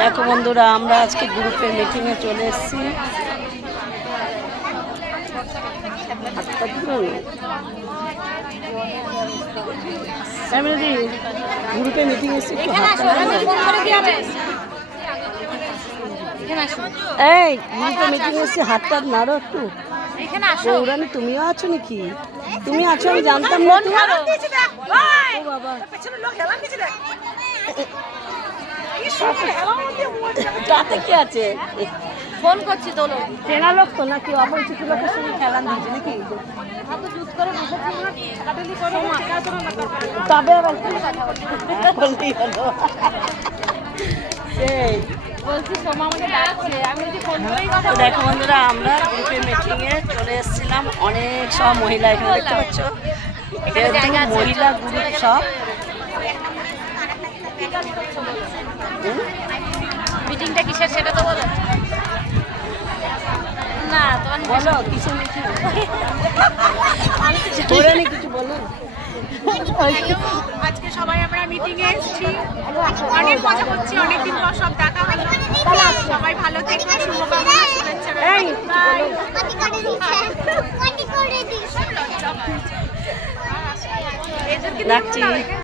দেখো বন্ধুরা, আমরা আজকে গ্রুপে মিটিংয়ে চলে এসেছি। গ্রুপে মিটিং এসেছি, এই গ্রুপে মিটিং এসেছি, হাতটা নাড়ো একটু। গৌরানি তুমিও আছো নাকি? তুমি আছো আমি জানতাম না। বাবা তাতে কি আছে? ফোন করছি তোলো চেনা লোক তো নাকি অপরিচিত লোকের সঙ্গে খেলা দিয়েছে নাকি? তবে আবার বলতেই হলো। সেই বলছি সোমা আমাকে ডাকছে, আমি যদি ফোন করেই কথা বলি। দেখো বন্ধুরা, আমরা গ্রুপে মিটিংয়ে চলে এসেছিলাম। অনেক সব মহিলা এখানে দেখতে পাচ্ছ, মহিলা গ্রুপ সব। মিটিংটা কিসের সেটা তো বলো না। তোমার বলো কিসের মিটিং? কিছু বলো। আজকে সবাই আমরা মিটিং এ এসেছি, অনেক মজা করছি, অনেকদিন পর সব দেখা হলো। সবাই ভালো থেকো, শুভকামনা, শুভেচ্ছা রইলো। বাই। রাখছি।